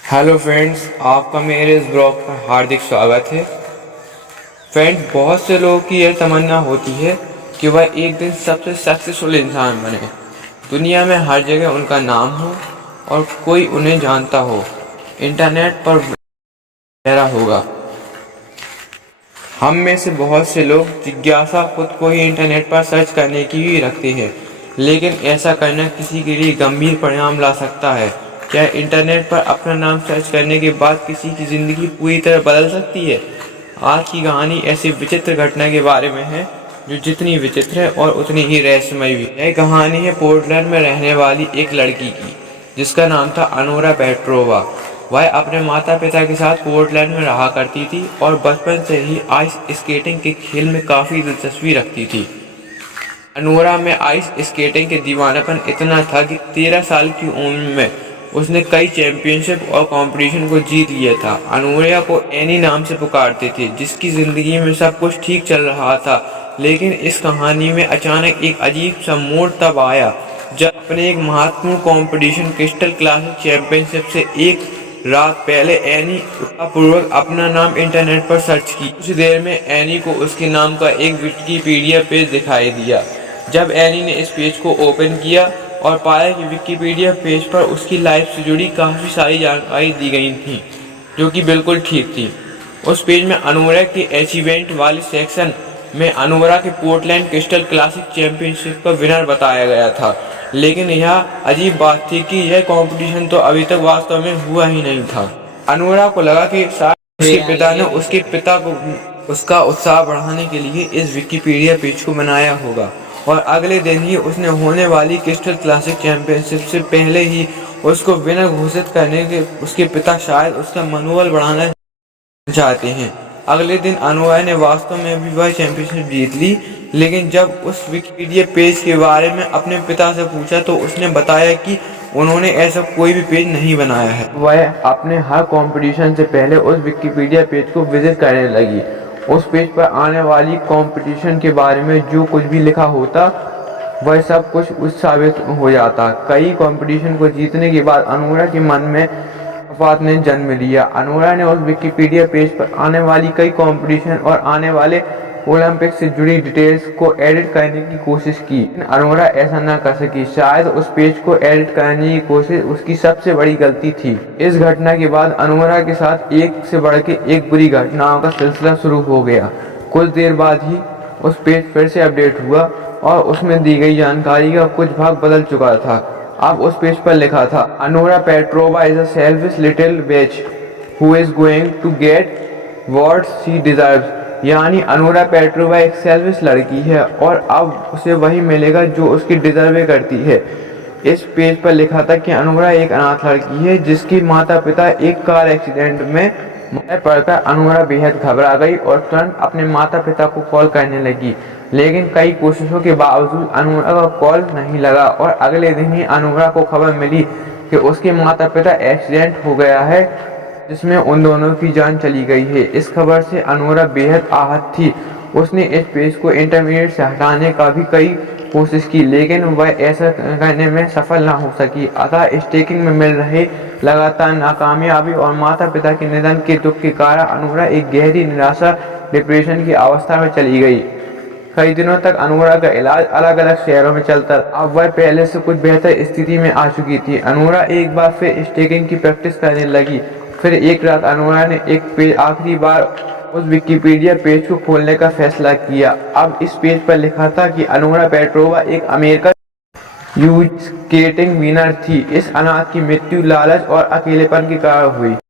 Hello friends, आपका मेरे इस ब्लॉग पर हार्दिक स्वागत है। फ्रेंड्स, बहुत से लोगों की यह तमन्ना होती है कि वह एक दिन सबसे सक्सेसफुल इंसान बने, दुनिया में हर जगह उनका नाम हो और कोई उन्हें जानता हो, इंटरनेट पर वगैरह होगा। हम में से बहुत से लोग जिज्ञासा खुद को ही इंटरनेट पर सर्च करने की भी रखते हैं, लेकिन ऐसा करना किसी के लिए गंभीर परिणाम ला सकता है। क्या इंटरनेट पर अपना नाम सर्च करने के बाद किसी की ज़िंदगी पूरी तरह बदल सकती है? आज की कहानी ऐसी विचित्र घटना के बारे में है जो जितनी विचित्र है और उतनी ही रहस्यमय भी। यह कहानी है पोर्टलैंड में रहने वाली एक लड़की की, जिसका नाम था अनोरा पेट्रोवा। वह अपने माता पिता के साथ पोर्टलैंड में रहा करती थी और बचपन से ही आइस स्केटिंग के खेल में काफ़ी दिलचस्पी रखती थी। अनोरा में आइस स्केटिंग के दीवानापन इतना था कि 13 साल की उम्र में उसने कई चैंपियनशिप और कंपटीशन को जीत लिया था। अनोरा को एनी नाम से पुकारते थे, जिसकी ज़िंदगी में सब कुछ ठीक चल रहा था। लेकिन इस कहानी में अचानक एक अजीब सा मोड़ तब आया जब अपने एक महत्वपूर्ण कंपटीशन क्रिस्टल क्लासिक चैंपियनशिप से एक रात पहले एनी पूर्वक अपना नाम इंटरनेट पर सर्च की। कुछ देर में एनी को उसके नाम का एक विकिपीडिया पेज दिखाई दिया। जब एनी ने इस पेज को ओपन किया और पाया कि विकिपीडिया पेज पर उसकी लाइफ से जुड़ी काफ़ी सारी जानकारी दी गई थी, जो कि बिल्कुल ठीक थी। उस पेज में अनोरा के अचीवमेंट वाले सेक्शन में अनोरा के पोर्टलैंड क्रिस्टल क्लासिक चैंपियनशिप का विनर बताया गया था। लेकिन यह अजीब बात थी कि यह कंपटीशन तो अभी तक वास्तव में हुआ ही नहीं था। अनोरा को लगा कि शायद उसके पिता ने उसके पिता को उसका उत्साह बढ़ाने के लिए इस विकिपीडिया पेज को बनाया होगा, और अगले दिन ही उसने होने वाली क्रिस्टल क्लासिक चैंपियनशिप से पहले ही उसको विनर घोषित करने के उसके पिता शायद उसका मनोबल बढ़ाना चाहते हैं। अगले दिन अनोरा ने वास्तव में भी वह चैंपियनशिप जीत ली, लेकिन जब उस विकिपीडिया पेज के बारे में अपने पिता से पूछा तो उसने बताया कि उन्होंने ऐसा कोई भी पेज नहीं बनाया है। वह अपने हर कंपटीशन से पहले उस विकिपीडिया पेज को विजिट करने लगी। उस पेज पर आने वाली कंपटीशन के बारे में जो कुछ भी लिखा होता वह सब कुछ उस साबित हो जाता। कई कंपटीशन को जीतने के बाद अनोरा के मन में बात ने जन्म लिया। अनोरा ने उस विकिपीडिया पेज पर आने वाली कई कंपटीशन और आने वाले ओलंपिक से जुड़ी डिटेल्स को एडिट करने की कोशिश की, लेकिन अनोरा ऐसा न कर सकी। शायद उस पेज को एडिट करने की कोशिश उसकी सबसे बड़ी गलती थी। इस घटना के बाद अनोरा के साथ एक से बढ़ के एक बुरी घटनाओं का सिलसिला शुरू हो गया। कुछ देर बाद ही उस पेज फिर से अपडेट हुआ और उसमें दी गई जानकारी का कुछ भाग बदल चुका था। अब उस पेज पर लिखा था, Anora Petrova is a selfish little bitch who is going to get what she deserves. यानी अनोरा पेट्रोवा एक सेल्फिश लड़की है और अब उसे वही मिलेगा जो उसकी डिजर्व करती है। इस पेज पर लिखा था कि अनोरा एक अनाथ लड़की है जिसकी माता पिता एक कार एक्सीडेंट में मर पड़कर अनोरा बेहद घबरा गई और तुरंत अपने माता पिता को कॉल करने लगी। लेकिन कई कोशिशों के बावजूद अनोरा का कॉल नहीं लगा और अगले दिन ही अनोरा को खबर मिली कि उसके माता पिता एक्सीडेंट हो गया है जिसमें उन दोनों की जान चली गई है। इस खबर से अनोरा बेहद आहत थी। उसने इस पेज को इंटरनेट से हटाने का भी कई कोशिश की, लेकिन वह ऐसा करने में सफल ना हो सकी। अतः स्टेकिंग में मिल रहे लगातार नाकामयाबी और माता पिता के निधन के दुख के कारण अनोरा एक गहरी निराशा डिप्रेशन की अवस्था में चली गई। कई दिनों तक अनोरा का इलाज अलग अलग शहरों में चलता। अब वह पहले से कुछ बेहतर स्थिति में आ चुकी थी। अनोरा एक बार फिर स्टेकिंग की प्रैक्टिस करने लगी। फिर एक रात अनोरा ने एक पेज आखिरी बार उस विकिपीडिया पेज को खोलने का फैसला किया। अब इस पेज पर लिखा था कि अनोरा पेट्रोवा एक अमेरिकन स्केटिंग विनर थी। इस अनाथ की मृत्यु लालच और अकेलेपन के कारण हुई।